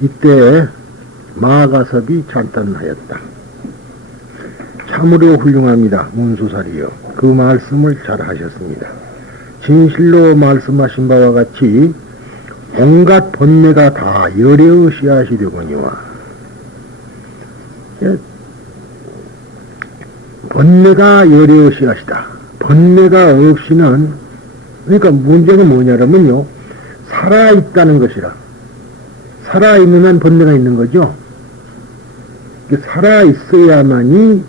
이때 마가섭이 찬탄하였다. 참으로 훌륭합니다. 문수살이요. 그 말씀을 잘 하셨습니다. 진실로 말씀하신 바와 같이 온갖 번뇌가 다 열애의 씨앗이 되거니와 번뇌가 열애의 씨앗이다. 번뇌가 없이는 그러니까 문제가 뭐냐면요. 살아있다는 것이라. 살아있는 한 번뇌가 있는 거죠. 살아있어야만이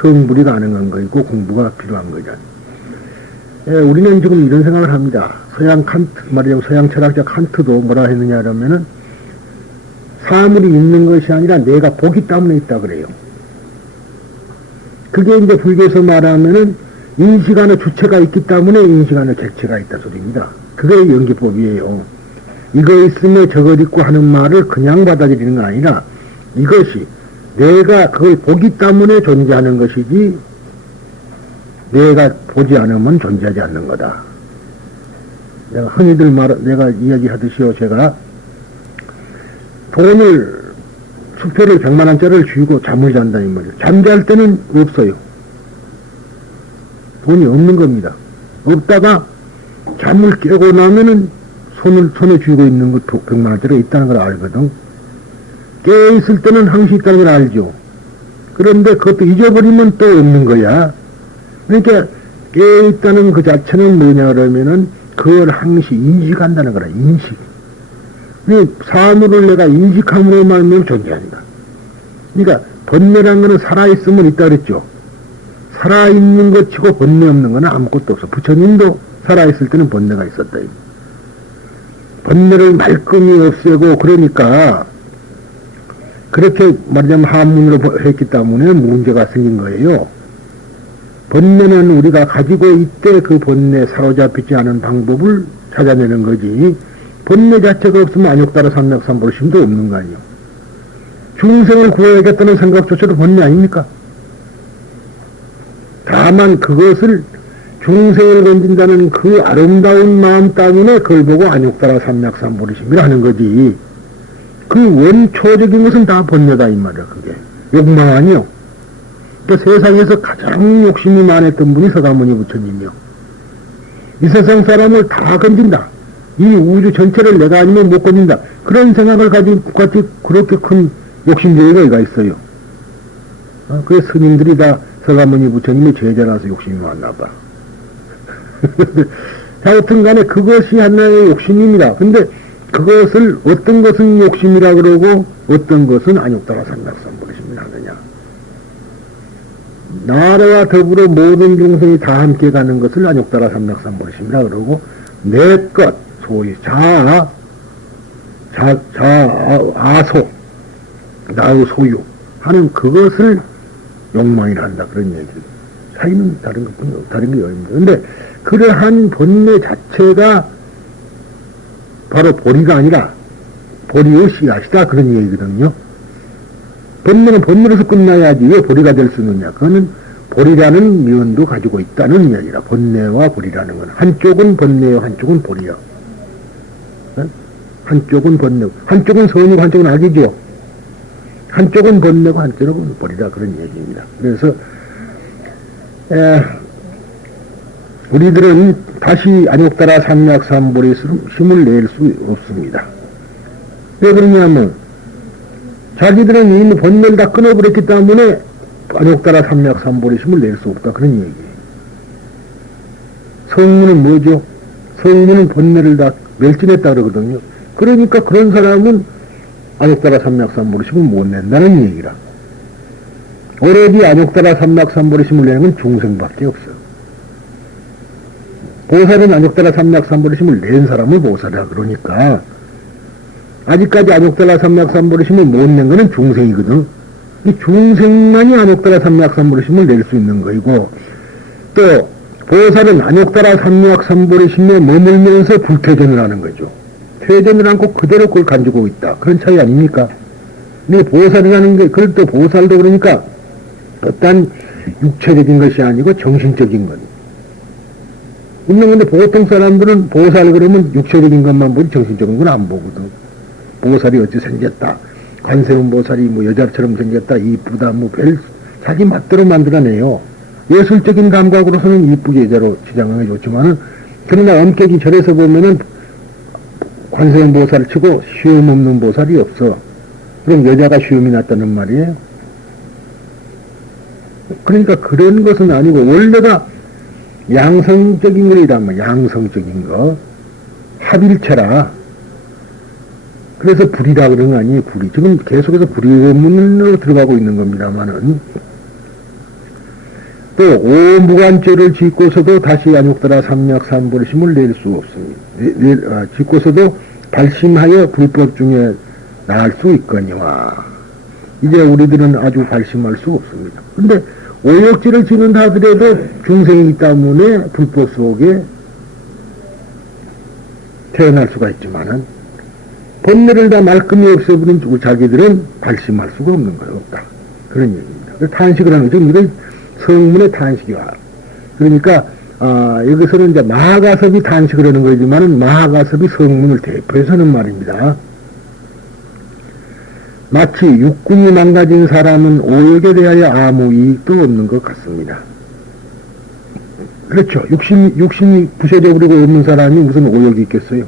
성불이 가능한 거이고 공부가 필요한 거죠. 우리는 지금 이런 생각을 합니다. 서양 칸트, 말하자면 서양 철학자 칸트도 뭐라 했느냐 하면은 사물이 있는 것이 아니라 내가 보기 때문에 있다 그래요. 그게 이제 불교에서 말하면은 인식 안에 주체가 있기 때문에 인식 안에 객체가 있다 소리입니다. 그게 연기법이에요. 이거 있으면 저거 있고 하는 말을 그냥 받아들이는 건 아니라 이것이 내가 그걸 보기 때문에 존재하는 것이지 내가 보지 않으면 존재하지 않는 거다. 내가 흔히들 내가 이야기하듯이요. 제가 돈을 수표를 100만원짜리를 쥐고 잠을 잔다 이 말이에요. 잠잘 때는 없어요. 돈이 없는 겁니다. 없다가 잠을 깨고 나면은 손에 쥐고 있는 것 100만원짜리가 있다는 걸 알거든. 깨있을 때는 항시 있다는 걸 알죠. 그런데 그것도 잊어버리면 또 없는 거야. 그러니까 깨있다는 그 자체는 뭐냐 그러면은 그걸 항시 인식한다는 거라. 인식. 사물을 내가 인식함으로 말하면 존재한다. 그러니까 번뇌라는 거는 살아있으면 있다 그랬죠. 살아있는 것 치고 번뇌 없는 거는 아무것도 없어. 부처님도 살아있을 때는 번뇌가 있었다. 번뇌를 말끔히 없애고 그러니까 그렇게 말하자면 한문으로 했기 때문에 문제가 생긴 거예요. 번뇌는 우리가 가지고 있대 그 번뇌 사로잡히지 않은 방법을 찾아내는 거지. 번뇌 자체가 없으면 안욕따라 삼맥삼보심도 없는 거 아니에요. 중생을 구해야겠다는 생각조차도 번뇌 아닙니까? 다만 그것을 중생을 건진다는 그 아름다운 마음 때문에 그걸 보고 안욕따라 삼맥삼보심이라 하는 거지. 그 원초적인 것은 다 번뇌다 이 말이야. 그게 욕망 아니요. 그러니까 세상에서 가장 욕심이 많았던 분이 서가모니 부처님이요. 이 세상 사람을 다 건진다. 이 우주 전체를 내가 아니면 못 건진다. 그런 생각을 가지고 그렇게 큰 욕심쟁이가 있어요. 그래서 스님들이 다 서가모니 부처님이 제자라서 욕심이 많나 봐. 하여튼 간에 그것이 하나의 욕심입니다. 근데 그것을 어떤 것은 욕심이라 그러고 어떤 것은 안욕따라 삼맥삼보심이라 하느냐. 나라와 더불어 모든 중생이 다 함께 가는 것을 안욕따라 삼맥삼보심이라 그러고 내 것, 소위 아소, 나의 소유 하는 그것을 욕망이라 한다. 그런 얘기죠. 차이는 다른 게 아닙니다. 근데 그러한 번뇌 자체가 바로 보리가 아니라 보리의 씨앗이다. 그런 얘기거든요. 번뇌는 번뇌로서 끝나야지 왜 보리가 될 수 있느냐. 그거는 보리라는 면도 가지고 있다는 이야기라. 번뇌와 보리라는 건 한쪽은 번뇌요 한쪽은 보리요. 한쪽은 번뇌고 한쪽은 선이고 한쪽은 악이죠. 한쪽은 번뇌고 한쪽은 보리라. 그런 얘기입니다. 그래서 우리들은 다시 안욕따라 삼맥삼보심을 낼 수 없습니다. 왜 그러냐면 자기들은 이미 번뇌를 다 끊어버렸기 때문에 안욕따라 삼맥삼보심을 낼 수 없다. 그런 얘기예요. 성문은 뭐죠? 성문은 번뇌를 다 멸진했다 그러거든요. 그러니까 그런 사람은 안욕따라 삼맥삼보심을 못 낸다는 얘기라. 오래지 안욕따라 삼맥삼보심을 내는 건 중생밖에 없어. 보살은 안욕따라 삼맥삼보심을 낸 사람을 보살이라 그러니까 아직까지 안욕따라 삼맥삼보심을 못 낸 거는 중생이거든. 이 중생만이 안욕따라 삼맥삼보심을 낼 수 있는 거이고 또 보살은 안욕따라 삼맥삼보심에 머물면서 불퇴전을 하는 거죠. 퇴전을 않고 그대로 그걸 가지고 있다. 그런 차이 아닙니까? 근데 보살이라는 게 그걸 또 보살도 그러니까 어떤 육체적인 것이 아니고 정신적인 것. 물론 근데 보통 사람들은 보살 그러면 육체적인 것만 보지 정신적인 건 안 보거든. 보살이 어찌 생겼다. 관세음 보살이 뭐 여자처럼 생겼다. 이쁘다. 뭐 자기 맛대로 만들어내요. 예술적인 감각으로서는 이쁘게 여자로 치장하는 게 좋지만은, 그러나 엄격히 절에서 보면은 관세음 보살을 치고 쉬움 없는 보살이 없어. 그럼 여자가 쉬움이 났다는 말이에요. 그러니까 그런 것은 아니고, 원래가 양성적인 거이란 말이야. 양성적인 거. 합일체라. 그래서 불이라 그런 거 아니에요. 불이. 지금 계속해서 불의문으로 들어가고 있는 겁니다만은. 또 오무관죄를 짓고서도 다시 안욕달아 삼맥삼보리심을 낼 수 없습니다. 짓고서도 발심하여 불법 중에 나을 수 있거니와. 이제 우리들은 아주 발심할 수 없습니다. 근데 오욕죄를 지는다 하더라도 중생이기 때문에 불법 속에 태어날 수가 있지만은, 본래를 다 말끔히 없애버린 자기들은 발심할 수가 없는 거예요. 없다. 그런 얘기입니다. 탄식을 하는 거죠. 이건 성문의 탄식이야. 그러니까, 여기서는 이제 마하가섭이 탄식을 하는 거지만은, 마하가섭이 성문을 대표해서 하는 말입니다. 마치 육군이 망가진 사람은 오욕에 대하여 아무 이익도 없는 것 같습니다. 그렇죠. 육신이 부셔져 버리고 없는 사람이 무슨 오욕이 있겠어요?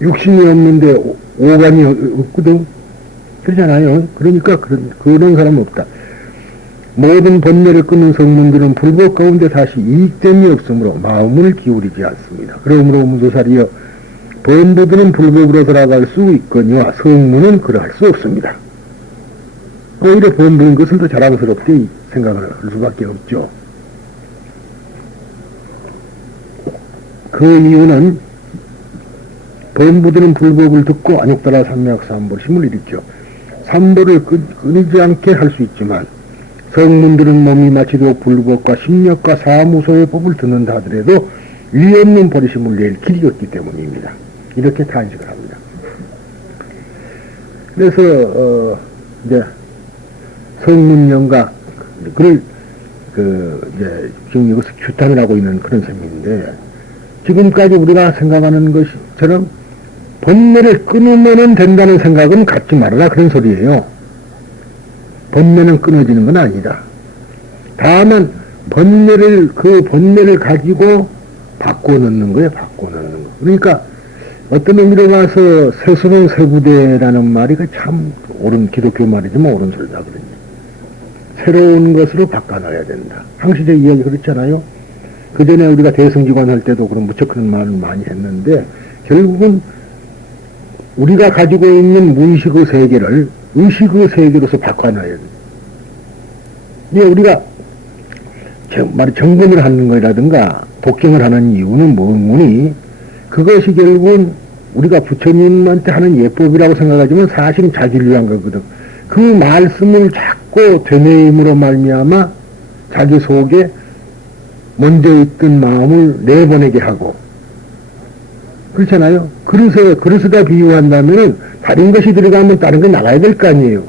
육신이 없는데 오간이 없거든. 그러잖아요. 그러니까 그런 사람은 없다. 모든 번뇌를 끊는 성문들은 불법 가운데 다시 이익됨이 없으므로 마음을 기울이지 않습니다. 그러므로 무도살이여 본부들은 불법으로 돌아갈 수 있거니와 성문은 그러할 수 없습니다. 오히려 본부인 것을 더 자랑스럽게 생각을 할 수밖에 없죠. 그 이유는 본부들은 불법을 듣고 안욕달아 삼맥삼보심을 일으켜 삼보를 끊이지 않게 할 수 있지만, 성문들은 몸이 마치도록 불법과 심력과 사무소의 법을 듣는다 하더라도 위 없는 버리심을 낼 길이 없기 때문입니다. 이렇게 탄식을 합니다. 그래서 이제 성문영각 그걸 이제 지금 여기서 규탄을 하고 있는 그런 셈인데, 지금까지 우리가 생각하는 것처럼 번뇌를 끊으면 된다는 생각은 갖지 말아라, 그런 소리예요. 번뇌는 끊어지는 건 아니다. 다만 그 번뇌를 가지고 바꿔놓는 거예요. 바꿔놓는 거. 그러니까 어떤 의미로 가서 세수는 세부대라는 말이 참 옳은 기독교 말이지만 옳은 소리다 그러니. 새로운 것으로 바꿔놔야 된다. 항시적 이야기 그렇잖아요. 그 전에 우리가 대승지관 할 때도 그런 무척 그런 말을 많이 했는데, 결국은 우리가 가지고 있는 무의식의 세계를 의식의 세계로서 바꿔놔야 돼. 이게 우리가 정근을 하는 거라든가 독경을 하는 이유는 뭐니? 그것이 결국은 우리가 부처님한테 하는 예법이라고 생각하지만 사실은 자기를 위한 거거든. 그 말씀을 자꾸 되뇌임으로 말미암아 자기 속에 먼저 있던 마음을 내보내게 하고, 그렇잖아요. 그릇에다 비유한다면은 다른 것이 들어가면 다른 게 나가야 될 거 아니에요.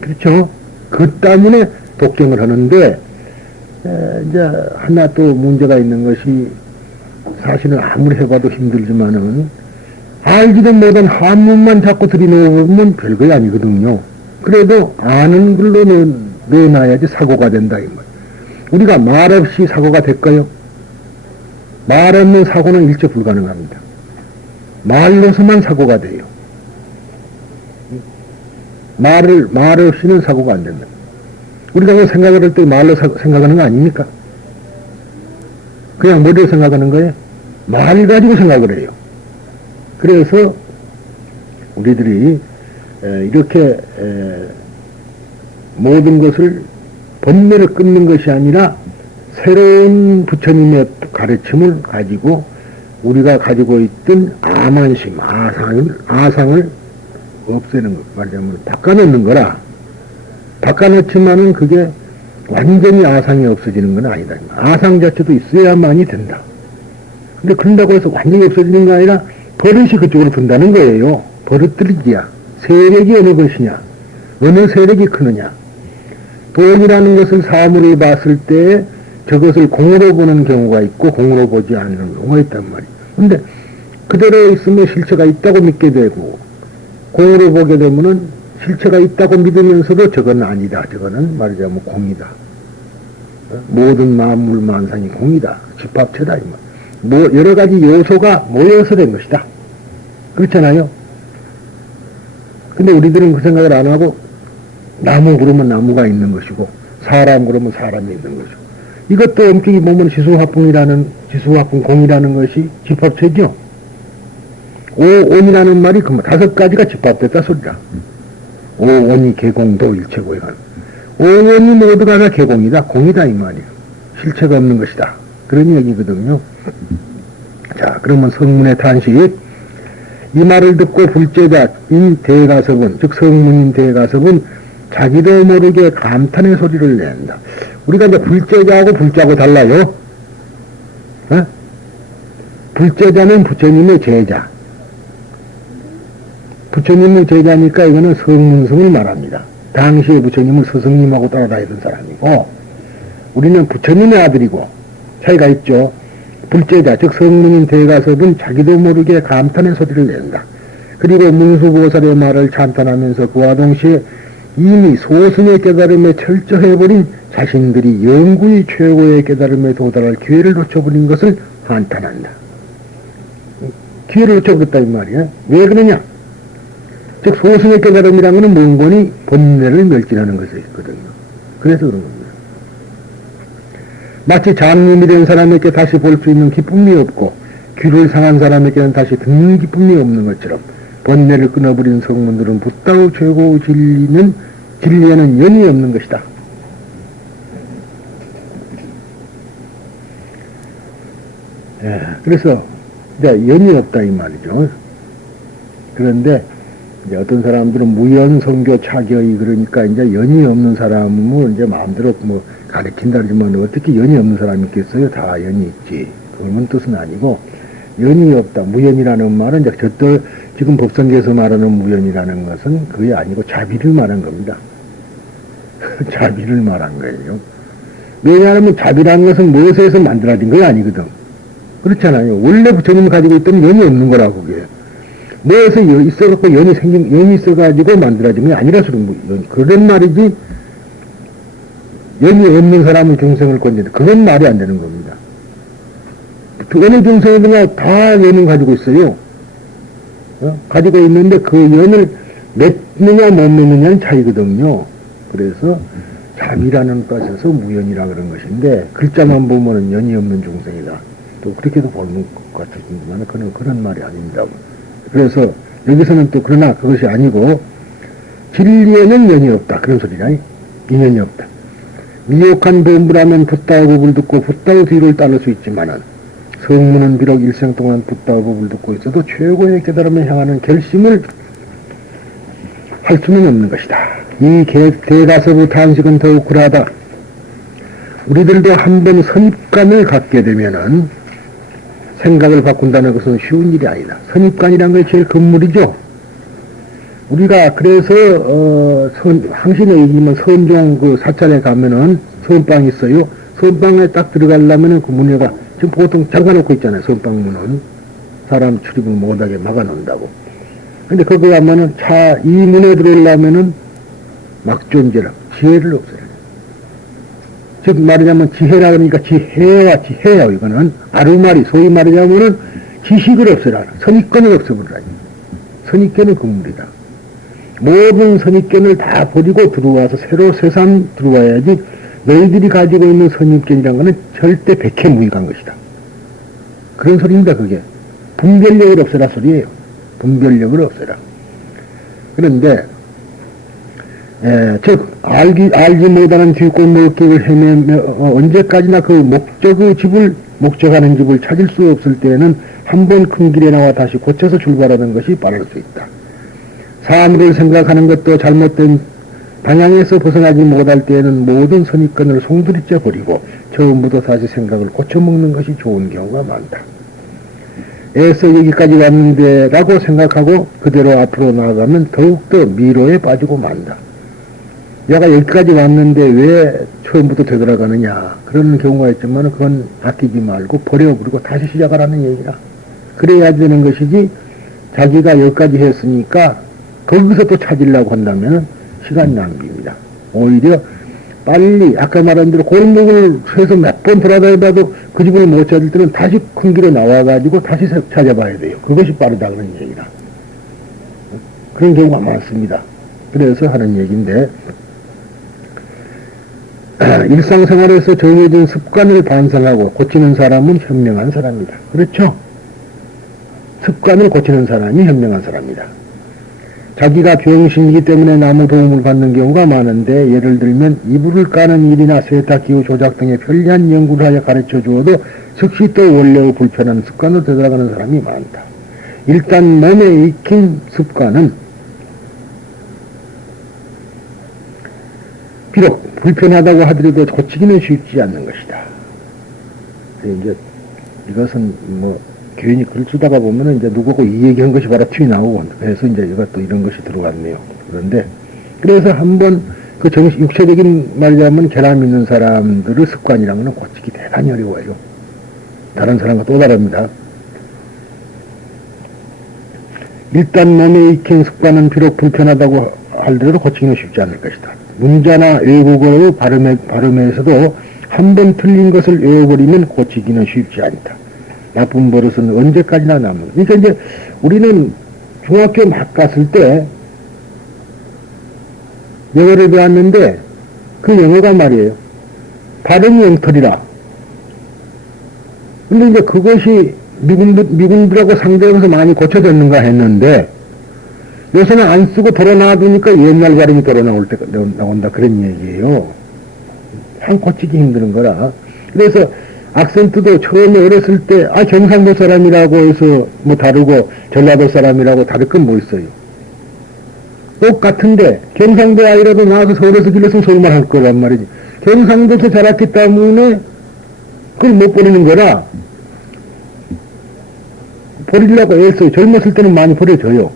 그렇죠? 그 때문에 독경을 하는데, 이제 하나 또 문제가 있는 것이, 사실은 아무리 해봐도 힘들지만은 알지도 못한 한문만 자꾸 들이놓으면 별거 아니거든요. 그래도 아는 걸로 넣어놔야지 사고가 된다 이 말. 우리가 말없이 사고가 될까요? 말 없는 사고는 일체 불가능합니다. 말로서만 사고가 돼요. 말 없이는 사고가 안 된다. 우리가 그 생각을 할 때 말로 생각하는 거 아닙니까? 그냥 머리로 생각하는 거예요? 말 가지고 생각을 해요. 그래서 우리들이 이렇게 모든 것을 번뇌를 끊는 것이 아니라 새로운 부처님의 가르침을 가지고 우리가 가지고 있던 아만심, 아상을 없애는 것, 말하자면 바꿔놓는 거라. 바꿔놓지만은 그게 완전히 아상이 없어지는 건 아니다. 아상 자체도 있어야만이 된다. 근데 그런다고 해서 완전히 없어지는 게 아니라 버릇이 그쪽으로 든다는 거예요. 버릇들이야. 세력이 어느 것이냐, 어느 세력이 크느냐. 돈이라는 것을 사물을 봤을 때 저것을 공으로 보는 경우가 있고 공으로 보지 않는 경우가 있단 말이에요. 근데 그대로 있으면 실체가 있다고 믿게 되고, 공으로 보게 되면은 실체가 있다고 믿으면서도 저건 아니다. 저거는 말하자면 공이다. 모든 만물 만상이 공이다. 집합체다. 뭐 여러 가지 요소가 모여서 된 것이다. 그렇잖아요. 근데 우리들은 그 생각을 안 하고 나무 그러면 나무가 있는 것이고 사람 그러면 사람이 있는 것이고 이것도 엄격히 보면 지수화풍 공이라는 것이 집합체죠. 오온이라는 말이 그 5가지가 집합됐다 소리다. 오온이 개공도 일체고 이건 오온이 모두가 다 개공이다. 공이다 이 말이에요. 실체가 없는 것이다. 그런 얘기거든요. 자, 그러면 성문의 탄식 이 말을 듣고 불제자인 대가섭은 즉 성문인 대가섭은 자기도 모르게 감탄의 소리를 낸다. 우리가 이제 불제자하고 불자하고 달라요. 어? 불제자는 부처님의 제자. 부처님의 제자니까 이거는 성문성을 말합니다. 당시에 부처님은 스승님하고 따라다니던 사람이고 우리는 부처님의 아들이고 차이가 있죠. 불제자 즉 성문인 대가섭은 자기도 모르게 감탄의 소리를 낸다. 그리고 문수보살의 말을 찬탄하면서 그와 동시에 이미 소승의 깨달음에 철저해버린 자신들이 영구히 최고의 깨달음에 도달할 기회를 놓쳐버린 것을 한탄한다. 기회를 놓쳐버렸다 이 말이야. 왜 그러냐? 즉 소승의 깨달음이라는 것은 뭔거니 본래를 멸진하는 것이 있거든요. 그래서 그런 겁니다. 마치 장님이 된 사람에게 다시 볼 수 있는 기쁨이 없고 귀를 상한 사람에게는 다시 듣는 기쁨이 없는 것처럼 번뇌를 끊어버린 성문들은 붓다의 최고 진리에는 연이 없는 것이다. 예, 그래서 이제 연이 없다 이 말이죠. 그런데 이제 어떤 사람들은 무연 성교 차교이 그러니까 이제 연이 없는 사람은 이제 마음대로 뭐 가르친다 그러지만 어떻게 연이 없는 사람이 있겠어요? 다 연이 있지. 그런 뜻은 아니고 연이 없다. 무연이라는 말은 이제 저들 지금 법성계에서 말하는 무연이라는 것은 그게 아니고 자비를 말한 겁니다. 자비를 말한 거예요. 왜냐하면 자비라는 것은 무엇에서 만들어진 거 아니거든. 그렇잖아요. 원래 부처님이 가지고 있던 연이 없는 거라고 그게. 뭐에서 있어갖고 연이 있어가지고 만들어진 게 아니라서 그런 말이지. 연이 없는 사람은 중생을 건진다. 그건 말이 안 되는 겁니다. 어느 중생이나 다 연을 가지고 있어요. 가지고 있는데 그 연을 맺느냐 못 맺느냐는 차이거든요. 그래서 잠이라는 것에서 무연이라 그런 것인데 글자만 보면은 연이 없는 중생이다. 또 그렇게도 보는 것 같지만 그런 말이 아닙니다. 그래서 여기서는 또 그러나 그것이 아니고 진리에는 연이 없다. 그런 소리냐. 인연이 없다. 미혹한 범부라면 붓다의 법을 듣고 붓다의 뒤를 따를 수 있지만은 성문은 비록 일생 동안 붓다의 법을 듣고 있어도 최고의 깨달음에 향하는 결심을 할 수는 없는 것이다. 이 대가섭의 탄식은 더욱 그러하다. 우리들도 한번 선입관을 갖게 되면은 생각을 바꾼다는 것은 쉬운 일이 아니다. 선입관이란 게 제일 건물이죠. 우리가 그래서 항신에 얘기하면 선종 그 사찰에 가면은 선방이 있어요. 선방에 딱 들어가려면은 그 문에가 지금 보통 잠가놓고 있잖아요. 선방 문은 사람 출입을 못하게 막아놓는다고. 근데 거기 가면은 이 문에 들어오려면은 막존재라 지혜를 없애라. 즉 말하자면 지혜라 그러니까 지혜야 이거는 아루말이 소위 말하자면은 지식을 없애라. 선입견을 없애버리라. 선입견은 건물이다. 모든 선입견을 다 버리고 들어와서 새로 세상 들어와야지. 너희들이 가지고 있는 선입견이란 거는 절대 백해무익한 것이다. 그런 소리입니다. 그게 분별력을 없애라 소리예요. 분별력을 없애라. 그런데 즉 알지 못하는 뒷골목길을 헤매며 언제까지나 그 목적하는 집을 찾을 수 없을 때에는 한 번 큰 길에 나와 다시 고쳐서 출발하는 것이 빠를 수 있다. 사물을 생각하는 것도 잘못된 방향에서 벗어나지 못할 때에는 모든 선입견을 송두리째 버리고 처음부터 다시 생각을 고쳐먹는 것이 좋은 경우가 많다. 애써 여기까지 왔는데 라고 생각하고 그대로 앞으로 나아가면 더욱더 미로에 빠지고 만다. 내가 여기까지 왔는데 왜 처음부터 되돌아가느냐 그런 경우가 있지만 그건 아끼지 말고 버려버리고 다시 시작하라는 얘기라. 그래야 되는 것이지, 자기가 여기까지 했으니까 거기서 또 찾으려고 한다면 시간 낭비입니다. 오히려 빨리 아까 말한 대로 골목을 해서 몇 번 돌아다니다도 그 집을 못 찾을 때는 다시 큰 길로 나와가지고 다시 찾아봐야 돼요. 그것이 빠르다 그런 얘기라. 그런 경우가 많습니다. 그래서 하는 얘기인데, 일상생활에서 정해진 습관을 반성하고 고치는 사람은 현명한 사람이다. 그렇죠? 습관을 고치는 사람이 현명한 사람이다. 자기가 병신이기 때문에 남의 도움을 받는 경우가 많은데, 예를 들면 이불을 까는 일이나 세탁기구 조작 등의 편리한 연구를 하여 가르쳐 주어도 즉시 또 원래의 불편한 습관으로 되돌아가는 사람이 많다. 일단 몸에 익힌 습관은 비록 불편하다고 하더라도 고치기는 쉽지 않는 것이다. 이제 이것은 뭐 괜히 글 쓰다가 보면은 이제 누구고 이 얘기한 것이 바로 튀어나오고, 그래서 이제 이것도 이런 것이 들어갔네요. 그런데 그래서 한번 그 육체적인 말이라면 결함 있는 사람들의 습관이라는 건 고치기 대단히 어려워요. 다른 사람과 또 다릅니다. 일단 몸에 익힌 습관은 비록 불편하다고 할지라도 고치기는 쉽지 않을 것이다. 문자나 외국어의 발음에서도 한 번 틀린 것을 외워버리면 고치기는 쉽지 않다. 나쁜 버릇은 언제까지나 남는. 그러니까 이제 우리는 중학교 막 갔을 때 영어를 배웠는데 그 영어가 말이에요. 발음이 엉터리라. 근데 이제 그것이 미군들하고 상대하면서 많이 고쳐졌는가 했는데, 요새는 안 쓰고 돌아 놔두니까 옛날 발음이 돌아 나온다. 그런 얘기예요. 참 고치기 힘드는 거라. 그래서 악센트도 처음에 어렸을 때, 경상도 사람이라고 해서 뭐 다르고, 전라도 사람이라고 다를 건 뭐 있어요. 똑같은데, 경상도 아이라도 나와서 서울에서 길렀으면 서울말 할 거란 말이지. 경상도에서 자랐기 때문에 그걸 못 버리는 거라, 버리려고 애써요. 젊었을 때는 많이 버려져요.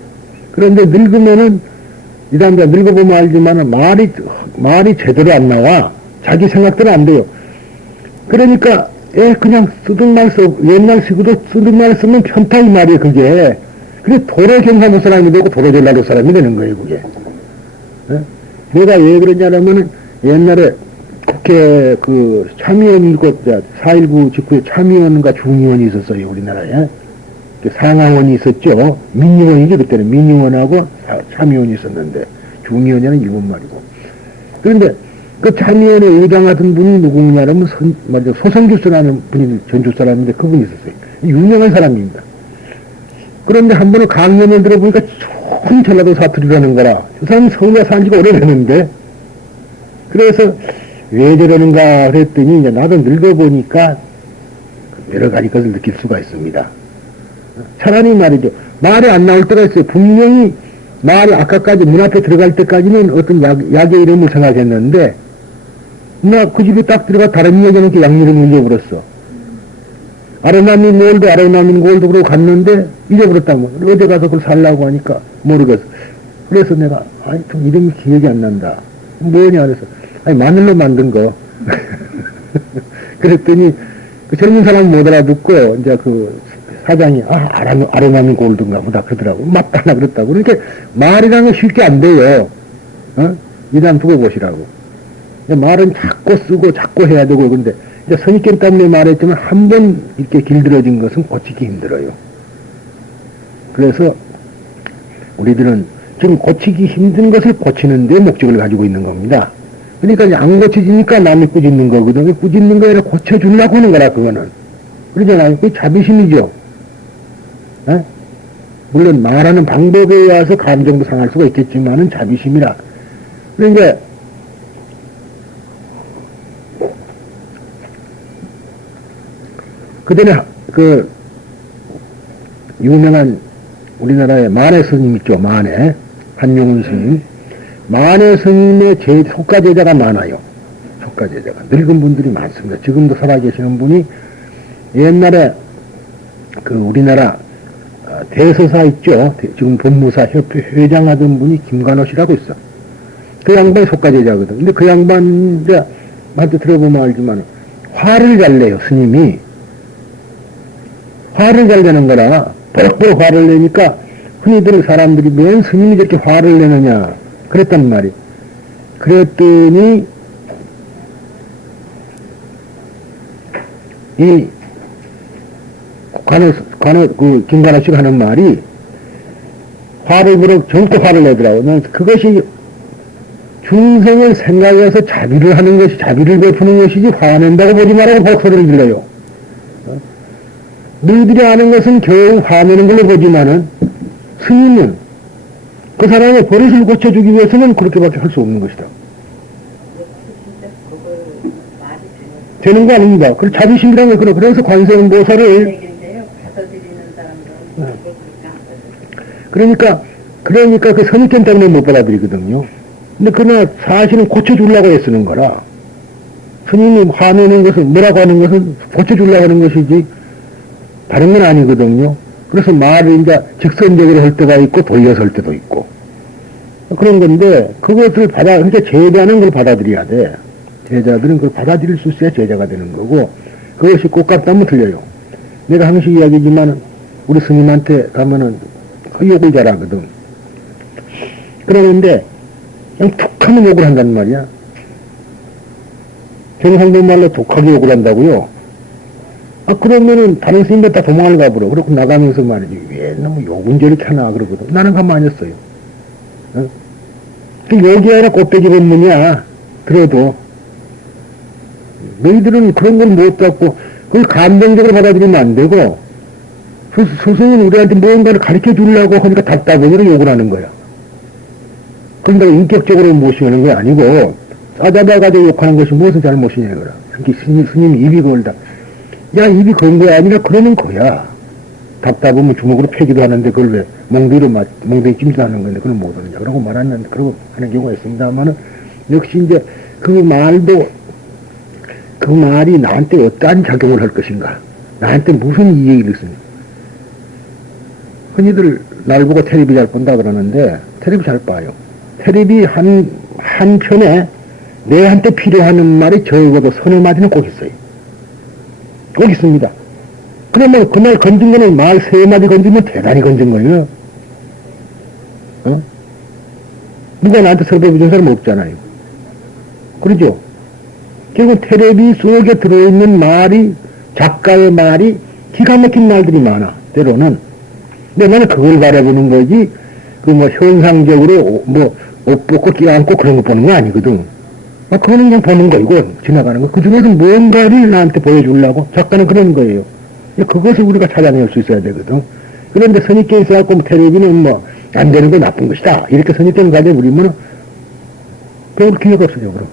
그런데 늙으면은, 이 사람들 늙어보면 알지만은 말이 제대로 안 나와. 자기 생각대로 안 돼요. 그러니까, 그냥 쓰던 말 옛날식으로 쓰던 말 쓰면 편타 이 말이에요, 그게. 그게 도로 경상도 사람이 되고 도로 전라도 사람이 되는 거예요, 그게. 내가 왜 그러냐면은, 옛날에 국회 참의원 4.19 직후에 참의원과 중의원이 있었어요, 우리나라에. 상하원이 있었죠. 민의원이죠, 그때는. 민의원하고 참의원이 있었는데, 중의원이라는 일본 말이고. 그런데 그 참의원에 의장하던 분이 누구냐면 소성주스라는 분이 전주 사람인데 그분이 있었어요. 유명한 사람입니다. 그런데 한 번은 강연을 들어보니까 좋은 전라도 사투리라는 거라. 그 사람이 서울에 산 지가 오래됐는데, 그래서 왜 저러는가 그랬더니 이제 나도 늙어보니까 여러 가지 것을 느낄 수가 있습니다. 차라리 말이죠. 말이 안 나올 때가 있어요. 분명히 말이 아까까지 문 앞에 들어갈 때까지는 어떤 약의 이름을 생각했는데, 나 그 집에 딱 들어가 다른 얘기는 양 이름을 잊어버렸어. 아로나민 골드 그러고 갔는데 잊어버렸다고. 어디 가서 그걸 살라고 하니까 모르겠어. 그래서 내가 좀 이름이 기억이 안 난다. 뭐냐 그래서 마늘로 만든 거. 그랬더니 그 젊은 사람 못 알아듣고 이제 그 사장이 아로나민 골드인가 보다 그러더라고. 맞다 나 그랬다고. 그러니까 말이라는 게 쉽게 안 돼요. 이 사람 두고 보시라고. 말은 자꾸 쓰고 자꾸 해야 되고. 근데 이제 선입견 때문에 말했지만 한 번 이렇게 길들어진 것은 고치기 힘들어요. 그래서 우리들은 지금 고치기 힘든 것을 고치는 데 목적을 가지고 있는 겁니다. 그러니까 이제 안 고쳐지니까 남이 꾸짖는 거거든요. 꾸짖는 거 아니라 고쳐주려고 하는 거라, 그거는. 그러잖아요. 그게 자비심이죠. 물론 말하는 방법에 의해서 감정도 상할 수가 있겠지만은 자비심이라. 그러니까 그전에 유명한 우리나라의 만해 스님 있죠. 만해 한용운 스님. 만해 스님의 속가 제자가 많아요. 속가 제자가 늙은 분들이 많습니다. 지금도 살아계시는 분이 옛날에 우리나라 대서사 있죠. 지금 법무사 협회 회장하던 분이 김관호씨라고 있어. 그 양반이 속가 제자거든. 근데 그 양반한테 들어보면 알지만 화를 잘 내요, 스님이. 화를 잘 내는 거라 버럭버럭 화를 내니까 흔히들 사람들이 웬 스님이 저렇게 화를 내느냐 그랬단 말이. 그랬더니 이 그 김관호 씨가 하는 말이 화를 그렇게 정도 화를 내더라고. 그것이 중생을 생각해서 자비를 하는 것이, 자비를 베푸는 것이지 화낸다고 보지 말라고 복소리를 들려요. 너희들이 아는 것은 겨우 화내는 걸로 보지만은 스님은 그 사람의 버릇을 고쳐주기 위해서는 그렇게밖에 할 수 없는 것이다. 되는 거 아닙니다. 그 자비심이라는 게 그래서 관세음보살을 그러니까 그 선입견 때문에 못 받아들이거든요. 근데 그러나 사실은 고쳐주려고 애쓰는 거라. 스님이 화내는 것은, 뭐라고 하는 것은 고쳐주려고 하는 것이지 다른 건 아니거든요. 그래서 말을 이제 직선적으로 할 때가 있고 돌려서 할 때도 있고 그런 건데 그것을 그러니까 제자는 걸 받아들여야 돼. 제자들은 그걸 받아들일 수 있어야 제자가 되는 거고 그것이 꽃같다면 틀려요. 내가 항상 이야기지만 우리 스님한테 가면은 그 욕을 잘하거든. 그러는데 그냥 툭 하면 욕을 한단 말이야. 경상도 말로 독하게 욕을 한다고요. 그러면은 다른 스님들 다 도망을 가버려. 그렇고 나가면서 말이지. 왜 너무 욕은 저렇게 하나 그러거든. 나는 가만히 있었어요. 그 욕이 아니라 꽃배기 법문이야. 그래도 너희들은 그런 걸 못 갖고 그걸 감정적으로 받아들이면 안 되고 스승은 우리한테 뭔가를 가르쳐 주려고 하니까 답답하게 욕을 하는 거야. 그런데 인격적으로 모시는 게 아니고 싸다다가도 욕하는 것이 무엇을 잘못이냐 이거라. 스님 입이 걸다. 야, 입이 건 거야 아니라 그러는 거야. 답답하면 주먹으로 패기도 하는데 그걸 왜 몽둥이 찜질도 하는 건데 그걸 못 하느냐. 그러고 말았는데 그러고 하는 경우가 있습니다만은 역시 이제 그 말이 나한테 어떠한 작용을 할 것인가. 나한테 무슨 이익을 있으냐. 흔히들 날 보고 테레비 잘 본다 그러는데 테레비 잘 봐요. 테레비 한 편에 내한테 필요한 말이 적어도 서너 마디는 꼭 있어요. 꼭 있습니다. 그러면 그날 건진 거는 말 세 마디 건지면 대단히 건진 거예요. 누가 나한테 설법해 준 사람 없잖아요. 그러죠? 결국 테레비 속에 들어있는 말이, 작가의 말이 기가 막힌 말들이 많아, 때로는. 근데 나는 그걸 바라보는 거지, 현상적으로 옷 벗고 끼안고 그런 거 보는 거 아니거든. 그거는 그냥 보는 거이고, 지나가는 거. 그 중에서 뭔가를 나한테 보여주려고 작가는 그런 거예요. 그것을 우리가 찾아낼 수 있어야 되거든. 그런데 선입견이 있어갖고 테레비는 안 되는 거 나쁜 것이다. 이렇게 선입견을 가져버리면 배울 기회가 없어져, 그럼.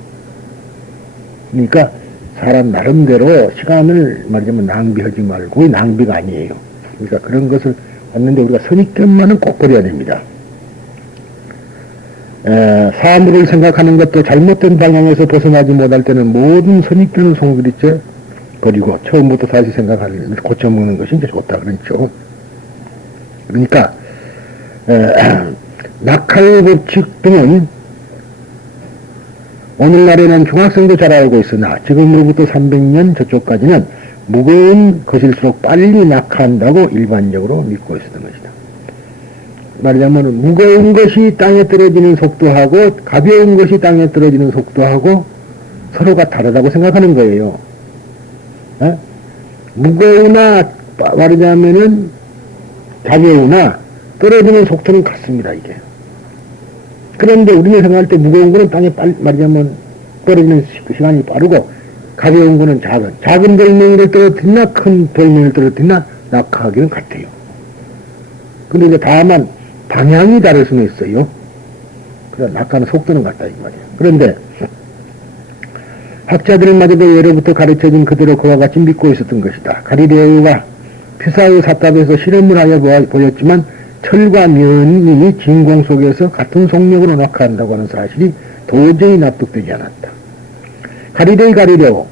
그러니까 사람 나름대로 시간을 말하자면 낭비하지 말고 낭비가 아니에요. 그러니까 그런 것을 봤는데 우리가 선입견만은 꼭 버려야 됩니다. 사물을 생각하는 것도 잘못된 방향에서 벗어나지 못할 때는 모든 선입견을 송두리째 버리고 처음부터 다시 생각하는 고쳐먹는 것이 이제 좋다 그랬죠. 그러니까 낙할 법칙 등은 오늘날에는 중학생도 잘 알고 있으나 지금으로부터 300년 저쪽까지는 무거운 것일수록 빨리 낙하한다고 일반적으로 믿고 있었던 것이다. 말하자면 무거운 것이 땅에 떨어지는 속도하고 가벼운 것이 땅에 떨어지는 속도하고 서로가 다르다고 생각하는 거예요. 무거우나 말하자면은 가벼우나 떨어지는 속도는 같습니다, 이게. 그런데 우리는 생각할 때 무거운 거는 땅에 말하자면 떨어지는 시간이 빠르고 가벼운 거는 작은 돌멩이를 떨어뜨리나 큰 돌멩이를 떨어뜨리나 낙하하기는 같아요. 근데 이제 다만 방향이 다를 수는 있어요. 그래, 낙하는 속도는 같다 이 말이에요. 그런데 학자들마저도 예로부터 가르쳐진 그대로 그와 같이 믿고 있었던 것이다. 가리레오가 피사의 사탑에서 실험을 하여 보였지만 철과 면이 진공 속에서 같은 속력으로 낙하한다고 하는 사실이 도저히 납득되지 않았다. 가리레오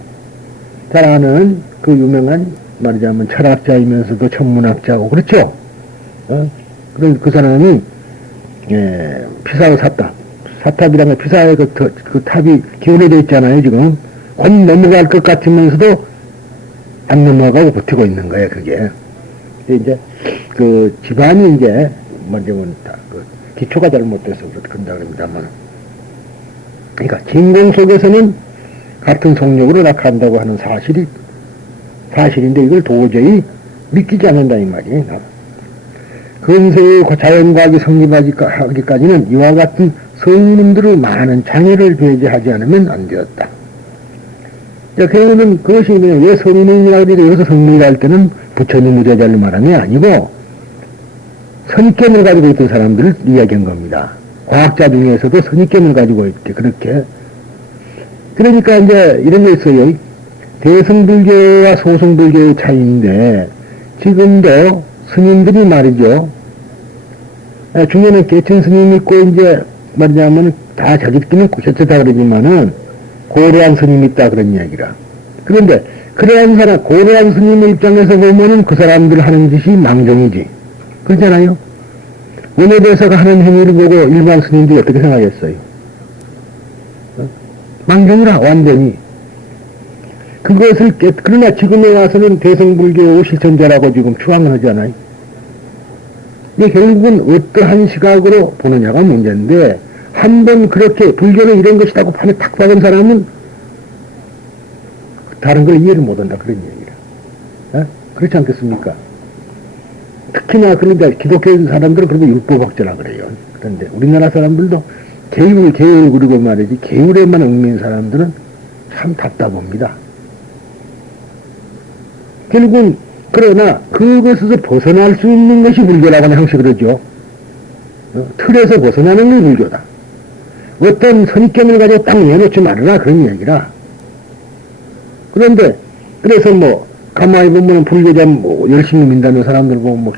잘 아는 그 유명한 말하자면 철학자이면서도 천문학자고 그렇죠? 그 사람이 피사의 사탑이라는 피사의 그 탑이 기울어져 있잖아요. 지금 곧 넘어갈 것 같으면서도 안 넘어가고 버티고 있는 거예요. 그게 이제 그 집안이 이제 먼저 그 기초가 잘못돼서 그런다 그럽니다만, 그러니까 진공 속에서는 같은 속력으로 낙한다고 하는 사실인데 이걸 도저히 믿기지 않는다 이 말이에요. 근세의 자연과학이 성립하기까지는 이와 같은 성인들의 많은 장애를 배제하지 않으면 안 되었다. 그러면 그것이 왜 성인이라고 그러니까 여기서 성인이라 할 때는 부처님 무자자를 말하는 게 아니고 선입견을 가지고 있던 사람들을 이야기한 겁니다. 과학자 중에서도 선입견을 가지고 있대, 그렇게. 그러니까 이제 이런 게 있어요. 대승불교와 소승불교의 차이인데, 지금도 스님들이 말이죠. 중에는 개천 스님이 있고, 이제 말하자면 다 자기끼리는 고쳤다 그러지만은, 고려한 스님이 있다 그런 이야기라. 그런데, 그러한 사람, 고려한 스님의 입장에서 보면은 그 사람들 하는 짓이 망정이지. 그렇잖아요? 원효대사가 하는 행위를 보고 일반 스님들이 어떻게 생각했어요? 망정이라, 완전히. 그것을 그러나 지금에 와서는 대승불교 실천자라고 지금 추앙을 하잖아요. 이게 결국은 어떠한 시각으로 보느냐가 문제인데, 한번 그렇게 불교는 이런 것이라고 판에 탁 박은 사람은 다른 걸 이해를 못한다, 그런 얘기라. 그렇지 않겠습니까? 특히나 그런데 기독교 사람들은 그런 거 율법학자라 그래요. 그런데 우리나라 사람들도 계율 그리고 말이지, 계율에만 얽매인 사람들은 참 답답합니다. 결국은 그러나 그것에서 벗어날 수 있는 것이 불교라고 하는 형식을 그러죠. 틀에서 벗어나는 게 불교다. 어떤 선입견을 가지고 딱 내놓지 말아라, 그런 얘기라. 그런데 그래서 뭐 가만히 보면 불교자 뭐 열심히 민다는 사람들 보면 뭐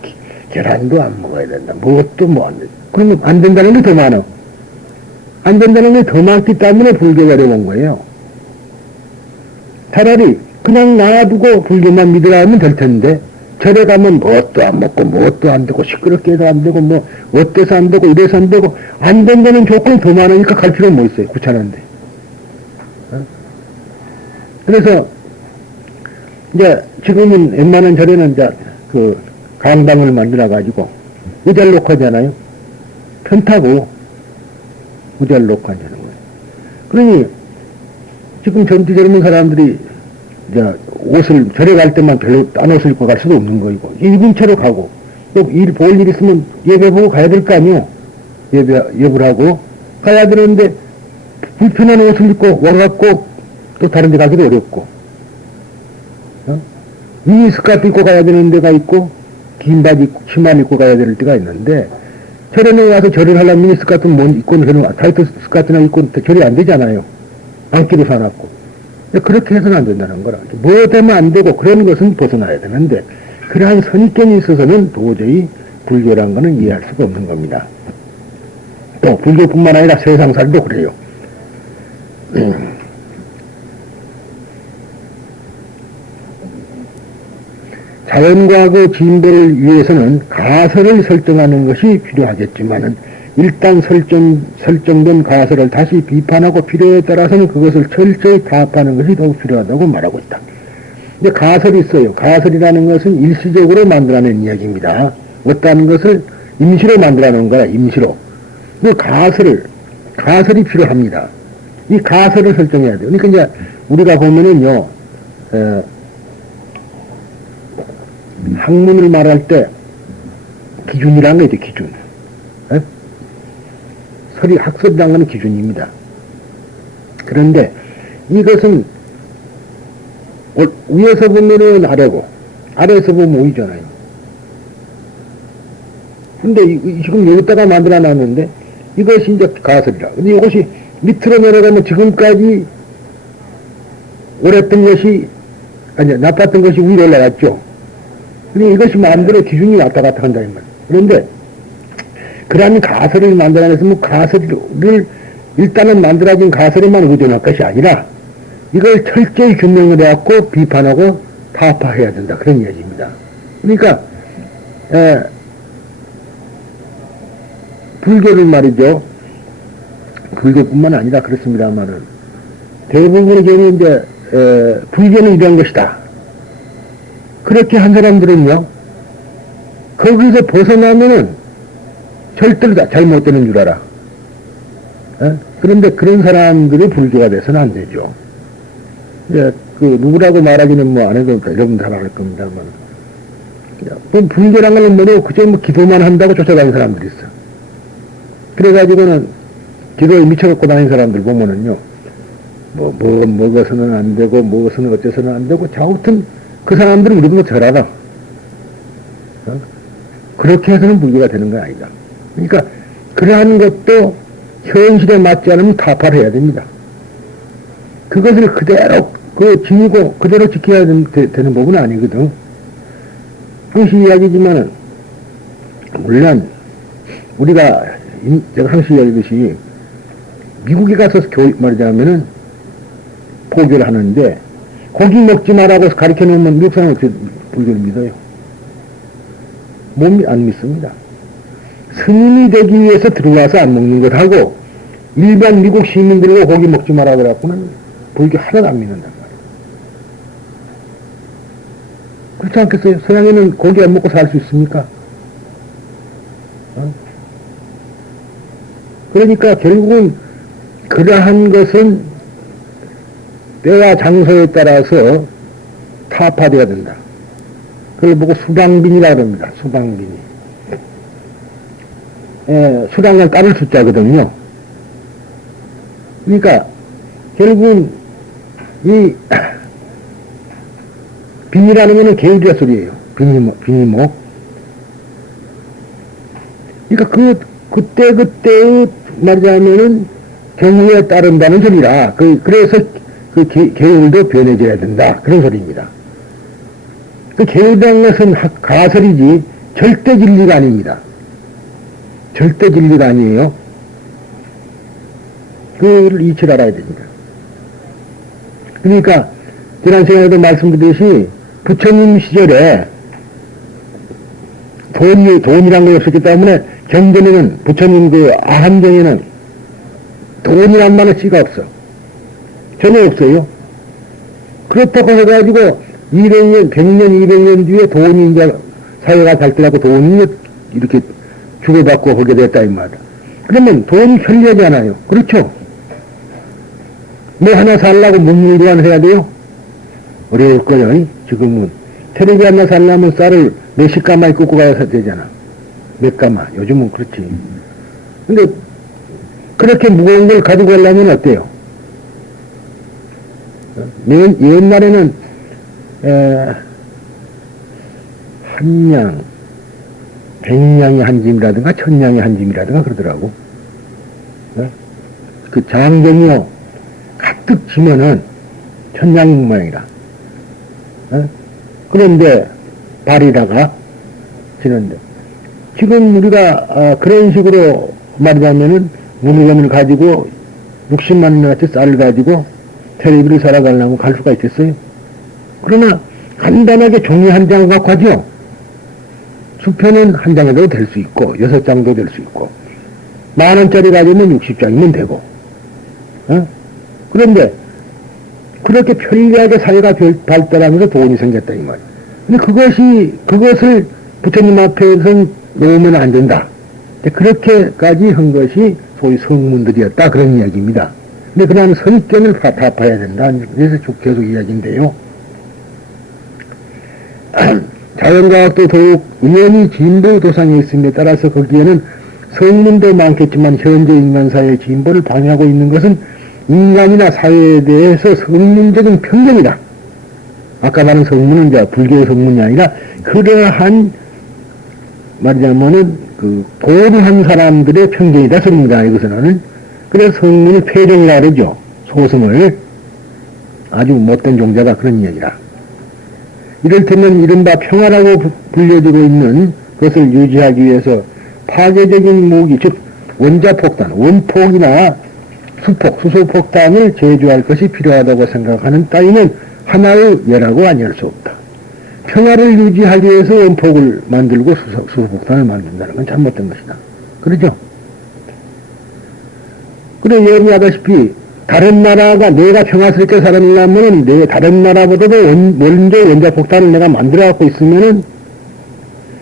계란도 안 먹어야 된다, 무엇도 뭐 안 된다. 그러면 안 된다는 게 더 많아. 안 된다는 게 더 많기 때문에 불교가 어려운 거예요. 차라리 그냥 놔두고 불교만 믿으라 하면 될 텐데, 절에 가면 무엇도 안 먹고 무엇도 안 되고 시끄럽게 해도 안 되고 뭐 어때서 안 되고 이래서 안 되고 안 된다는 조건이 더 많으니까 갈 필요는 뭐 있어요. 귀찮은데. 그래서 이제 지금은 웬만한 절에는 이제 그 강당을 만들어 가지고 의자를 놓고 하잖아요. 편타고 의자를 놓고 하자는 거예요. 그러니 지금 젊디 젊은 사람들이 이제 옷을 절에 갈 때만 별로 딴 옷을 입고 갈 수도 없는 거이고, 입은 채로 가고, 또 볼 일 있으면 예배 보고 가야 될 거 아니에요. 예배를 하고 가야 되는데, 불편한 옷을 입고 와갖고 또 다른 데 가기도 어렵고, 미니 스커트 입고 가야 되는 데가 있고, 긴 바지 입고, 치마를 입고 가야 될 때가 있는데, 절에 와서 절을 하려면 미니 스커트 못 입고, 타이트 스커트나 입고 절이 안 되잖아요. 안기로 사놨고. 그렇게 해서는 안 된다는 거라. 뭐 되면 안 되고 그런 것은 벗어나야 되는데, 그러한 선입견이 있어서는 도저히 불교란 거는 이해할 수가 없는 겁니다. 또 불교뿐만 아니라 세상살도 그래요. 자연과학의 진보를 위해서는 가설을 설정하는 것이 필요하겠지만은, 일단 설정된 가설을 다시 비판하고 필요에 따라서는 그것을 철저히 타협하는 것이 더욱 필요하다고 말하고 있다. 근데 가설이 있어요. 가설이라는 것은 일시적으로 만들어낸 이야기입니다. 어떠한 것을 임시로 만들어놓은 거야, 임시로. 그 가설이 필요합니다. 이 가설을 설정해야 돼요. 그러니까 이제 우리가 보면은요, 학문을 말할 때 기준이라는 게 있죠, 기준. 학설이라는 건 기준입니다. 그런데 이것은 위에서 보면은 아래고, 아래에서 보면 위잖아요. 근데 지금 여기다가 만들어 놨는데, 이것이 이제 가설이라. 근데 이것이 밑으로 내려가면 지금까지 옳았던 것이, 나빴던 것이 위로 올라갔죠. 근데 이것이 마음대로 기준이 왔다 갔다 한다, 이 말. 그런데, 그러한 가설을 만들어냈으면 가설을 일단은 만들어진 가설에만 의존할 것이 아니라 이걸 철저히 규명을 해갖고 비판하고 타파해야 된다, 그런 이야기입니다. 그러니까 불교를 말이죠, 불교뿐만 아니라 그렇습니다만은 대부분의 경우 이제 불교는 이런 것이다, 그렇게 한 사람들은요, 거기서 벗어나면은 절대로 다 잘못되는 줄 알아. 그런데 그런 사람들이 불교가 돼서는 안 되죠. 이제 누구라고 말하기는 뭐 안 해도 여러분 잘 알 겁니다만. 뭐 불교란 건 뭐냐고 그저 뭐 기도만 한다고 쫓아다니는 사람들이 있어. 그래가지고는 기도에 미쳐갖고 다니는 사람들 보면은요, 먹어서는 안 되고, 먹어서는 어째서는 안 되고, 아무튼 그 사람들은 우리보다 잘 알아. 그렇게 해서는 불교가 되는 건 아니다. 그러니까, 그러한 것도 현실에 맞지 않으면 타파를 해야 됩니다. 그것을 그대로, 지니고, 그대로 지켜야 되는 법은 아니거든. 항시 이야기지만은, 물론, 제가 항시 이야기했듯이, 미국에 가서 말하자면은, 포교를 하는데, 고기 먹지 말라고 가르쳐 놓으면 미국 사람은 어떻게 불교를 믿어요? 안 믿습니다. 스님이 되기 위해서 들어와서 안 먹는 것하고, 일반 미국 시민들과 고기 먹지 말라고 그래갖고는 불교 하나도 안 믿는단 말이에요. 그렇지 않겠어요? 서양에는 고기 안 먹고 살 수 있습니까? 그러니까 결국은 그러한 것은 때와 장소에 따라서 타파되어야 된다. 그걸 보고 수당빈이라고 합니다. 수당빈이. 수당은 따를 숫자거든요. 그러니까 결국은 이 빈이라는 것은 개울이라 소리예요. 빈이목. 그러니까 그때의 말하자면은 경우에 따른다는 소리라. 그래서 개울도 변해져야 된다. 그런 소리입니다. 개울이라는 것은 가설이지 절대 진리가 아닙니다. 절대 진리가 아니에요. 그걸 이치를 알아야 됩니다. 그러니까 지난 시간에도 말씀드렸듯이 부처님 시절에 돈이란 게 없었기 때문에 경전에는 부처님 아함정에는 돈이란 말은 씨가 없어. 전혀 없어요. 그렇다고 해가지고 200년, 100년, 200년 뒤에 돈이 이제 사회가 발달하고 돈이 이렇게 주고받고 하게 됐다 이 말이야. 그러면 돈이 편리하지 않아요. 그렇죠? 뭐 하나 살라고 문물교환 해야 돼요? 어려울 거요. 지금은 텔레비 하나 살려면 쌀을 몇십 가마에 끄고 가야 되잖아. 몇 가마. 요즘은 그렇지. 근데 그렇게 무거운 걸 가지고 가려면 어때요? 옛날에는 한 양, 100냥이 한 짐이라든가 1000냥이 한 짐이라든가 그러더라고. 그 장경이요 가득 지면은 1000냥 모양이라. 그런데 발이다가 지는데 지금 우리가 그런 식으로 말하자면은 물건을 가지고 60만 원어치 쌀을 가지고 텔레비를 살아가려고 갈 수가 있겠어요? 그러나 간단하게 종이 한 장 갖고 하죠. 수표는 한 장에도 될 수 있고 6장도 될 수 있고 10,000원짜리 가지면 60장이면 되고 그런데 그렇게 편리하게 사회가 발달하면서 돈이 생겼다 이 말이에요. 근데 그것을 부처님 앞에서 놓으면 안 된다. 그렇게까지 한 것이 소위 성문들이었다 그런 이야기입니다. 근데 그러한 선견을 다 봐야 된다. 그래서 계속 이야기인데요. 자연과학도 더욱 우연히 진보 도상에 있음에 따라서 거기에는 성문도 많겠지만 현재 인간사회의 진보를 방해하고 있는 것은 인간이나 사회에 대해서 성문적인 편견이다. 아까 말한 성문은 이제 불교의 성문이 아니라 그러한 말하자면은 도루한 사람들의 편견이다 소리입니다. 이것은 그래서 성문을 폐종이라 그러죠. 소승을 아주 못된 종자가 그런 이야기라. 이를테면 이른바 평화라고 불려지고 있는 것을 유지하기 위해서 파괴적인 무기, 즉 원자폭탄, 원폭이나 수폭, 수소폭탄을 제조할 것이 필요하다고 생각하는 따위는 하나의 예라고 아니할 수 없다. 평화를 유지하기 위해서 원폭을 만들고 수소폭탄을 만든다는 건 잘못된 것이다. 그러죠? 그래, 얘기하다시피 다른 나라가 내가 평화스럽게 살아내려면 다른 나라보다도 먼저 원자폭탄을 내가 만들어 갖고 있으면은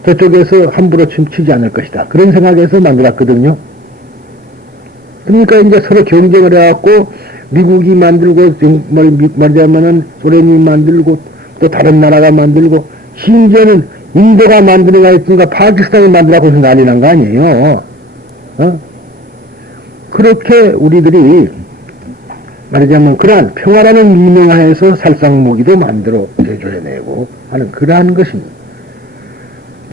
저쪽에서 함부로 춤추지 않을 것이다. 그런 생각에서 만들었거든요. 그러니까 이제 서로 경쟁을 해갖고 미국이 만들고 말하자면은 소련이 만들고 또 다른 나라가 만들고 심지어는 인도가 만드는 거 있으니까 파키스탄이 만들라고 해서 난리 난 거 아니에요. 그렇게 우리들이 말하자면 그러한 평화라는 미명하에서 살상무기도 만들어 제조해내고 하는 그러한 것입니다.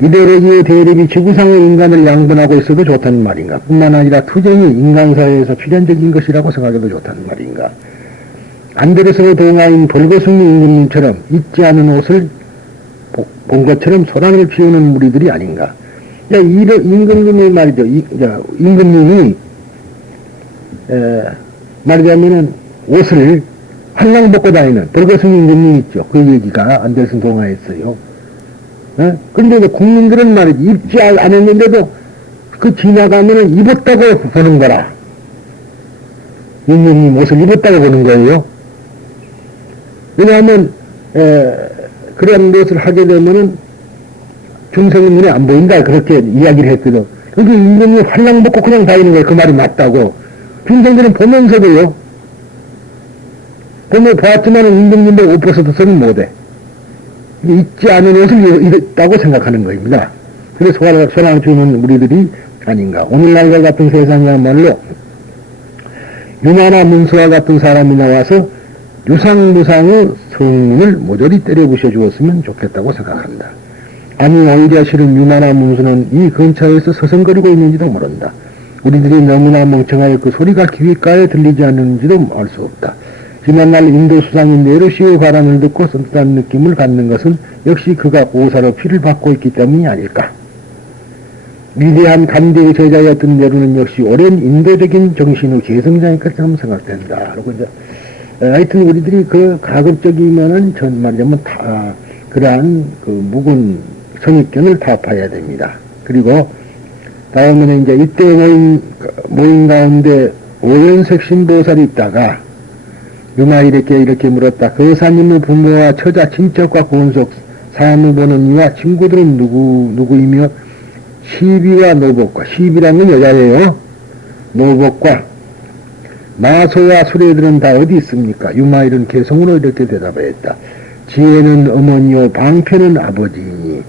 이데올로기의 대립이 지구상의 인간을 양분하고 있어도 좋다는 말인가? 뿐만 아니라 투쟁이 인간사회에서 필연적인 것이라고 생각해도 좋다는 말인가? 안데르슨의 동화인 벌거숭이 임금님처럼 잊지 않은 옷을 본 것처럼 소란을 피우는 무리들이 아닌가? 야, 임금님이 말이죠. 임금님이 말하자면은 옷을 한랑 벗고 다니는 벌거숭이 임금님 있죠. 그 얘기가 안데르슨 동화에 있어요. 그런데 국민들은 말이지, 입지 않았는데도 그 지나가면은 입었다고 보는 거라. 임금님 옷을 입었다고 보는 거예요. 왜냐하면, 그런 것을 하게 되면은 중생의 눈에 안 보인다. 그렇게 이야기를 했거든. 그러니까 임금님 한랑 벗고 그냥 다니는 거예요. 그 말이 맞다고. 중생들은 보면서도요. 보면 보았지만은 임금님도 옷 벗어서는 못해. 잊지 않은 옷을 입었다고 생각하는 것입니다. 그래서 소란을 주는 우리들이 아닌가. 오늘날과 같은 세상이야말로 유나나 문수와 같은 사람이 나와서 유상무상의 성문을 모조리 때려 부셔 주었으면 좋겠다고 생각한다. 아니 오히려 실은 유나나 문수는 이 근처에서 서성거리고 있는지도 모른다. 우리들이 너무나 멍청하여 그 소리가 귀가에 들리지 않는지도 알 수 없다. 지난날 인도 수상인 네르시의 바람을 듣고 선뜻한 느낌을 갖는 것은 역시 그가 보살로 피를 받고 있기 때문이 아닐까. 위대한 간대의 제자였던 네루는 역시 오랜 인도적인 정신의 계승자일 것처럼 생각된다. 그리고 이제 하여튼 우리들이 그 가급적이면은 전 말하자면 그러한 그 묵은 선입견을 타파해야 됩니다. 그리고 다음에는 이제 이때 모임 가운데 오연색 신보살이 있다가 유나 이렇게 물었다. 그 여사님의 부모와 처자, 친척과 고은속, 사람을 보는 이와 친구들은 누구이며 시비와 노복과, 시비라는 여자예요. 노복과 마소와 수레들은 다 어디 있습니까? 유마일은 개성으로 이렇게 대답했다. 지혜는 어머니요, 방편은 아버지이니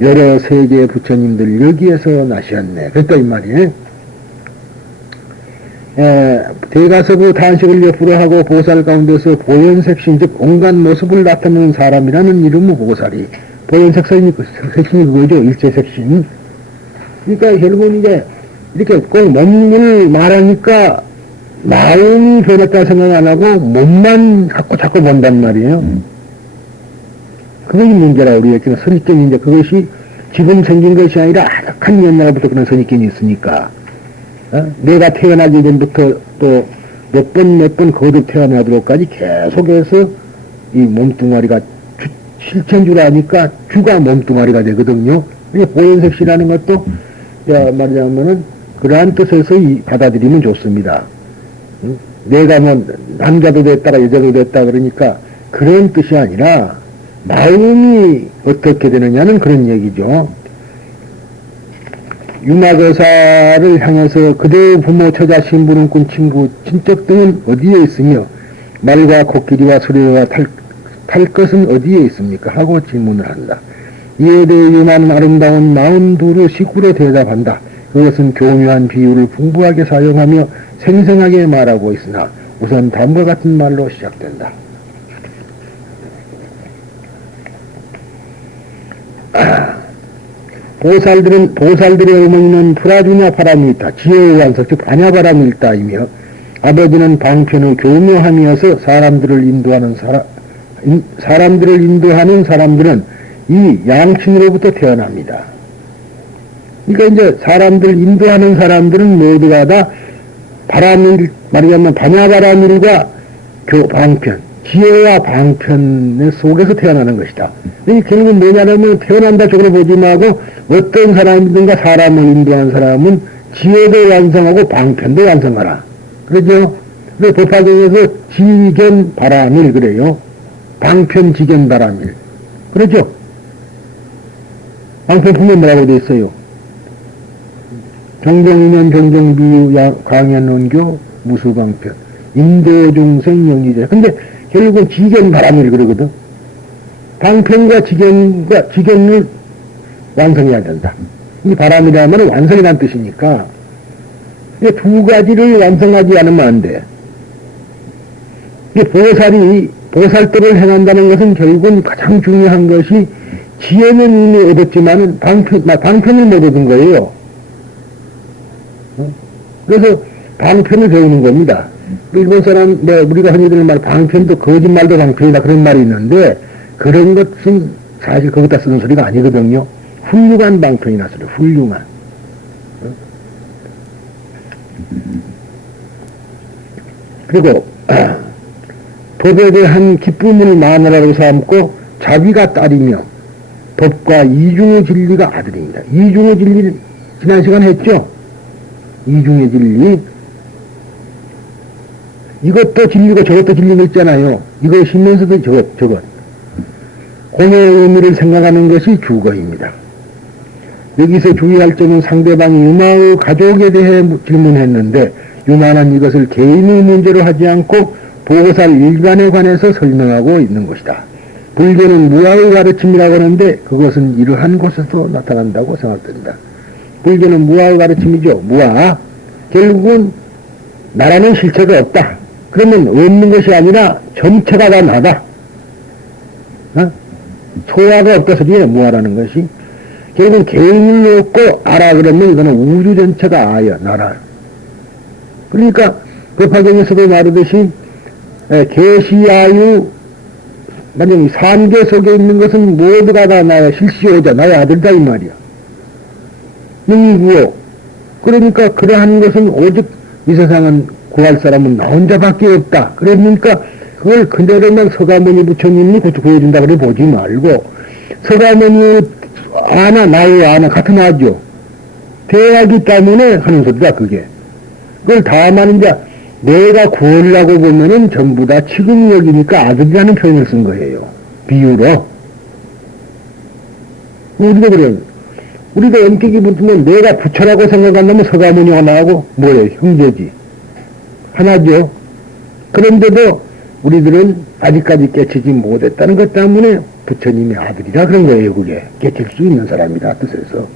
여러 세계의 부처님들 여기에서 나셨네. 그러니까 이 말이에요. 대가서부 단식을 옆으로 하고 보살 가운데서 보현색신, 즉 온갖 모습을 나타내는 사람이라는 이름의 보살이 보현색신이 그거죠. 일체색신. 그러니까 결국은 이제 이렇게 꼭 몸을 말하니까 마음이 변했다 생각 안 하고 몸만 자꾸 본단 말이에요. 그것이 문제라. 우리에게는 선입견이 이제 그것이 지금 생긴 것이 아니라 아득한 옛날부터 그런 선입견이 있으니까. 내가 태어나기 전부터 또 몇 번 거듭 태어나도록까지 계속해서 이 몸뚱아리가 실체인 줄 아니까 주가 몸뚱아리가 되거든요. 보현색시라는 것도 말하자면은 그러한 뜻에서 받아들이면 좋습니다. 내가 뭐 남자도 됐다가 여자도 됐다 그러니까 그런 뜻이 아니라 마음이 어떻게 되느냐는 그런 얘기죠. 유나거사를 향해서 그대의 부모, 처자, 신부름꾼, 친구, 친척 등은 어디에 있으며 말과 코끼리와 수레와 탈 것은 어디에 있습니까? 하고 질문을 한다. 이에 대해 유나는 아름다운 42의 시구로 대답한다. 그것은 교묘한 비유를 풍부하게 사용하며 생생하게 말하고 있으나 우선 다음과 같은 말로 시작된다. 보살들의 어머니는 프라주냐 파라밀타, 지혜의 완석, 즉 아냐바라밀타이며 아버지는 방편의 교묘함이어서 사람들을 인도하는 사람들은 이 양친으로부터 태어납니다. 그러니까 이제 사람들 인도하는 사람들은 모두가 다 말하자면 바냐바라밀과 방편, 지혜와 방편 속에서 태어나는 것이다. 이 결국은 뭐냐면 태어난다 쪽으로 보지 말고 어떤 사람이든가 사람을 인도하는 사람은 지혜도 완성하고 방편도 완성하라. 그러죠? 그래서 법화경에서 지견 바라밀 그래요. 방편 지견 바라밀. 그러죠? 방편품에 뭐라고 돼 있어요? 종종이면 종종비유 강연 논교 무수방편 인도중생 영리자. 근데 결국은 지견바람을 그러거든. 방편과 지견을 완성해야 된다. 이 바람이라면 완성이란 뜻이니까 두 가지를 완성하지 않으면 안 돼. 보살도를 행한다는 것은 결국은 가장 중요한 것이 지혜는 이미 얻었지만은 방편을 못 얻은 거예요. 그래서 방편을 배우는 겁니다. 일본 사람, 우리가 흔히 듣는 말, 방편도 거짓말도 방편이다 그런 말이 있는데 그런 것은 사실 거기다 쓰는 소리가 아니거든요. 훌륭한 방편이나 소리, 훌륭한. 그리고 법에 대한 기쁨을 마누라로 삼고 자기가 딸이며 법과 이중의 진리가 아들입니다. 이중의 진리 지난 시간 했죠? 이중의 진리 이것도 진리고 저것도 진리가 있잖아요. 이거 쉬면서도 저것 공의 의미를 생각하는 것이 주거입니다. 여기서 주의할 점은 상대방이 유마의 가족에 대해 질문했는데 유마는 이것을 개인의 문제로 하지 않고 보살 일관에 관해서 설명하고 있는 것이다. 불교는 무아의 가르침이라고 하는데 그것은 이러한 곳에서 나타난다고 생각된다. 불교는 무아의 가르침이죠. 무아. 결국은 나라는 실체가 없다. 그러면 없는 것이 아니라 전체가 다 나다. 소화가 없다 소리에 무아라는 것이. 결국은 개인을 놓고 알아 그러면 이거는 우주 전체가 아야, 나라. 그러니까 법화경에서도 말하듯이 계시아유 만약에 삼계 속에 있는 것은 모두가 다 나의 실시오자, 나의 아들다 이 말이야. 능구호. 그러니까 그러한 것은 오직 이 세상은 구할 사람은 나 혼자밖에 없다. 그러니까 그걸 그대로만 서가모니 부처님이 구해준다 그래 보지 말고 서가모니 나의 아나 같은 아죠. 대하기 때문에 하는 소리다 그게. 그걸 다만 이제 내가 구하려고 보면은 전부 다 지금력이니까 아들이라는 표현을 쓴 거예요. 비유로. 우리도 그래요. 우리도 엄격히 붙으면 내가 부처라고 생각한다면 서가모니가 나하고 뭐예요? 형제지. 하나죠. 그런데도 우리들은 아직까지 깨치지 못했다는 것 때문에 부처님의 아들이라 그런 거예요. 그게. 깨칠 수 있는 사람이다 뜻에서.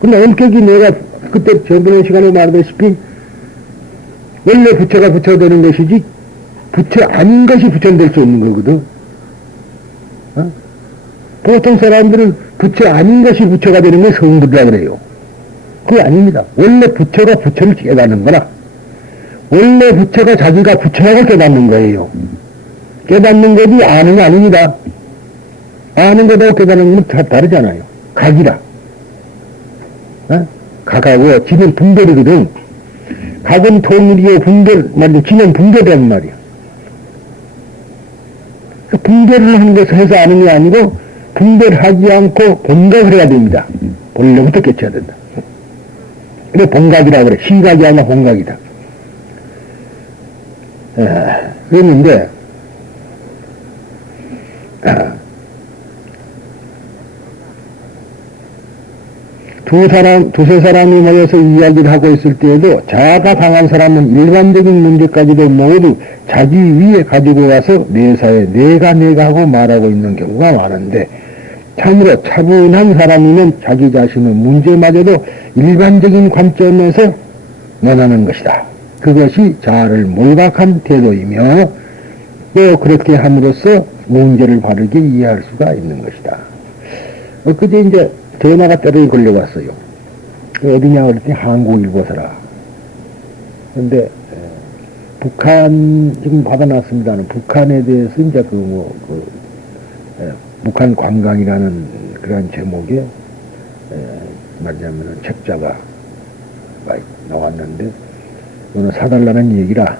근데 엄격히 내가 그때 저번에 시간에 말하다시피 원래 부처가 부처가 되는 것이지 부처 아닌 것이 부처는 될 수 없는 거거든. 보통 사람들은 부처 아닌 것이 부처가 되는 건 성불이라 그래요. 그게 아닙니다. 원래 부처가 부처를 깨닫는 거라. 원래 부처가 자기가 부처라고 깨닫는 거예요. 깨닫는 것이 아는 게 아닙니다. 아는 것하고 깨닫는 건 다 다르잖아요. 각이라. 각하고 지는 분별이거든. 각은 통일이요 분별, 지는 분별이란 말이야. 분별을 하는 것을 해서 아는 게 아니고 분별하지 않고 본각을 해야 됩니다. 본래부터 깨쳐야 된다. 그래 본각이라고 그래. 시각이 아니라 본각이다. 그랬는데 두세 사람이 모여서 이야기를 하고 있을 때에도 자아가 강한 사람은 일반적인 문제까지도 모두 자기 위에 가지고 와서 내사에 내가 하고 말하고 있는 경우가 많은데 참으로 차분한 사람이면 자기 자신의 문제마저도 일반적인 관점에서 논하는 것이다. 그것이 자아를 몰각한 태도이며 또 그렇게 함으로써 문제를 바르게 이해할 수가 있는 것이다. 그제 이제 전화가 때려 걸려왔어요. 어디냐 그랬더니 한국일보사라. 근데 북한 지금 받아놨습니다는 북한에 대해서 이제 북한 관광이라는 그런 제목의 말하자면 책자가 나왔는데 오늘 사달라는 얘기라